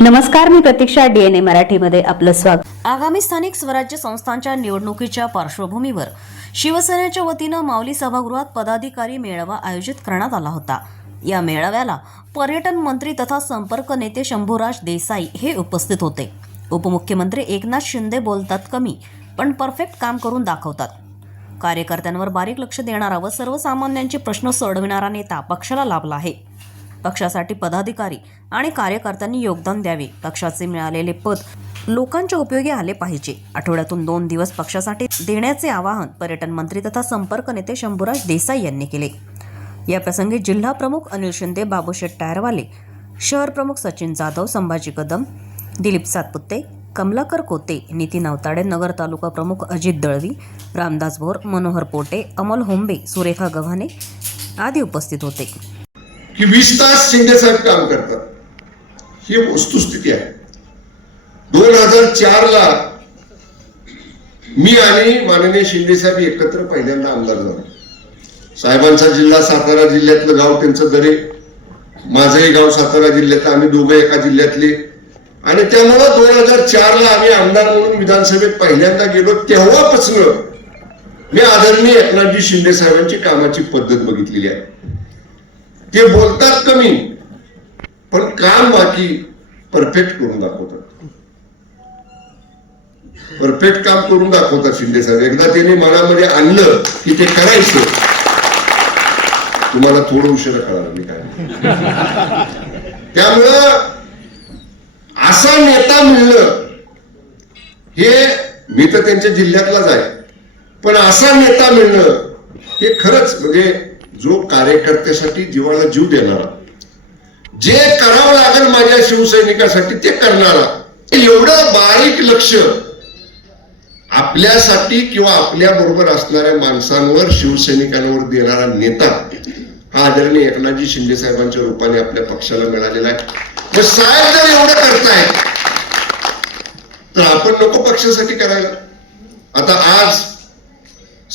नमस्कार मी प्रतीक्षा डीएनए मराठीमध्ये आपलं स्वागत. आगामी स्थानिक स्वराज्य संस्थांच्या निवडणुकीच्या पार्श्वभूमीवर शिवसेनेच्या वतीनं माऊली सभागृहात पदाधिकारी मेळावा आयोजित करण्यात आला होता. या मेळाव्याला पर्यटन मंत्री तथा संपर्क नेते शंभूराज देसाई हे उपस्थित होते. उपमुख्यमंत्री एकनाथ शिंदे बोलतात कमी पण परफेक्ट काम करून दाखवतात. कार्यकर्त्यांवर बारीक लक्ष देणारा व सर्वसामान्यांचे प्रश्न सोडविणारा नेता पक्षाला लाभला आहे. पक्षासाठी पदाधिकारी आणि कार्यकर्त्यांनी योगदान द्यावे. पक्षाचे मिळालेले पद लोकांच्या उपयोगी आले पाहिजे. आठवड्यातून दोन दिवस पक्षासाठी देण्याचे आवाहन पर्यटन मंत्री तथा संपर्क नेते शंभूराज देसाई यांनी केले. या प्रसंगी जिल्हा प्रमुख अनिल शिंदे बाबूशेठ टायरवाले शहर प्रमुख सचिन जाधव संभाजी कदम दिलीप सातपुते कमलाकर कोते नितीन अवताडे नगर तालुका प्रमुख अजित दळवी रामदास भोर मनोहर पोटे अमल होंबे सुरेखा गव्हाणे आदी उपस्थित होते. की वीस तास शिंदेसाहेब काम करतात. ही वस्तुस्थिती आहे. दोन हजार चार ला मी आणि माननीय शिंदेसाहेब एकत्र पहिल्यांदा आमदार झालो. साहेबांचा जिल्हा सातारा जिल्ह्यातलं गाव त्यांचं दरे. माझंही गाव सातारा जिल्ह्यात आम्ही दोघं एका जिल्ह्यातले. आणि त्यामुळं दोन हजार चार ला आम्ही आमदार म्हणून विधानसभेत पहिल्यांदा गेलो. तेव्हापासून मी आदरणीय एकनाथजी शिंदे साहेबांची कामाची पद्धत बघितलेली आहे. ते बोलतात कमी पण काम बाकी परफेक्ट करून दाखवतात. परफेक्ट काम करून दाखवतात शिंदे साहेब. एकदा त्यांनी मनामध्ये आणलं की ते करायचं. तुम्हाला थोडं उशिरा कळालं मी काय त्यामुळं असा नेता मिळणं हे मी तर त्यांच्या जिल्ह्यातलाच आहे. पण असा नेता मिळणं हे खरंच म्हणजे जो कार्यकर्त्यासाठी जीवाला जीव देणारा जे करावं लागेल माझ्या शिवसैनिकासाठी ते करणारा एवढं बारीक लक्ष आपल्यासाठी किंवा आपल्या बरोबर असणाऱ्या माणसांवर शिवसैनिकांवर देणारा नेता हा आदरणीय एकनाथजी शिंदे साहेबांच्या रूपाने आपल्या पक्षाला मिळालेला आहे. मग साहेब जर एवढं करताय तर आपण नको पक्षासाठी करायला. आता आज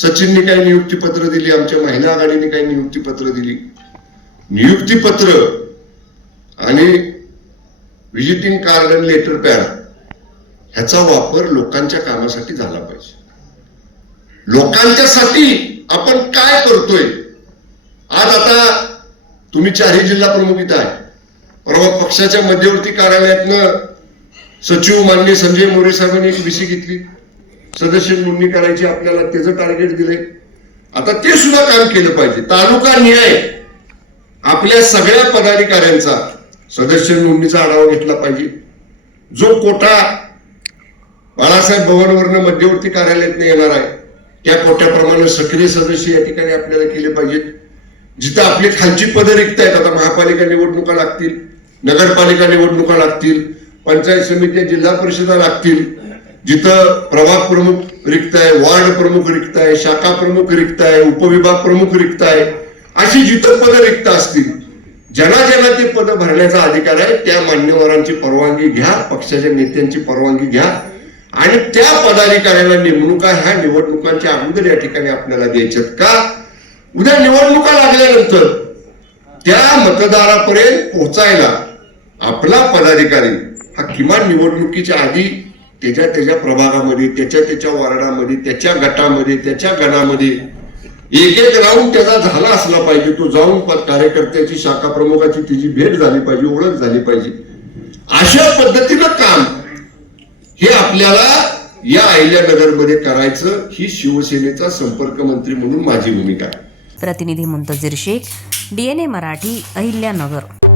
सचिनने काही नियुक्तीपत्र दिली आमच्या महिला आघाडीने काही नियुक्ती पत्र दिली. नियुक्ती पत्र आणि व्हिजिटिंग कार्ड आणि लेटर पॅड ह्याचा वापर लोकांच्या कामासाठी झाला पाहिजे. लोकांच्यासाठी आपण काय करतोय? आज आता तुम्ही चारही जिल्हा प्रमुख इथं आहे. परवा पक्षाच्या मध्यवर्ती कार्यालयातनं सचिव माननीय संजय मोरे साहेबांनी एक विषय घेतली. सदस्य नोंदणी करायची आपल्याला त्याचं टार्गेट दिलंय. आता ते सुद्धा काम केलं पाहिजे. तालुका न्याय आपल्या सगळ्या पदाधिकाऱ्यांचा सदस्य नोंदणीचा आढावा घेतला पाहिजे. जो कोटा बाळासाहेब भवनवरनं मध्यवर्ती कार्यालयात येणार आहे त्या कोट्याप्रमाणे सक्रिय सदस्य या ठिकाणी आपल्याला केले पाहिजेत. जिथं आपली खालची पदं रिक्त आहेत आता महापालिका निवडणुका लागतील नगरपालिका निवडणुका लागतील पंचायत समित्या जिल्हा परिषदा लागतील जिथं प्रभाग प्रमुख रिक्त आहे वार्ड प्रमुख रिक्त आहे शाखा प्रमुख रिक्त आहे उपविभाग प्रमुख रिक्त आहे अशी जिथं पदं रिक्त असतील ज्यांना ज्यांना ते पद भरण्याचा अधिकार आहे त्या मान्यवरांची परवानगी घ्या पक्षाच्या नेत्यांची परवानगी घ्या आणि त्या पदाधिकाऱ्यांना नेमणुका ह्या निवडणुकांच्या अगोदर या ठिकाणी आपल्याला द्यायच्यात का? उद्या निवडणुका लागल्यानंतर त्या मतदारापर्यंत पोहोचायला आपला पदाधिकारी हा किमान निवडणुकीच्या आधी त्याच्या त्याच्या प्रभागामध्ये त्याच्या त्याच्या वार्डामध्ये त्याच्या गटामध्ये त्याच्या गणामध्ये एक एक राऊंड त्याचा झाला असला पाहिजे. तो जाऊन कार्यकर्त्याची शाखा प्रमुखाची तिची भेट झाली पाहिजे ओळख झाली पाहिजे. अशा पद्धतीनं काम हे आपल्याला या अहिल्यानगरमध्ये करायचं ही शिवसेनेचा संपर्क मंत्री म्हणून माझी भूमिका आहे. प्रतिनिधी मुंतजीर शेख डीएनए मराठी अहिल्यानगर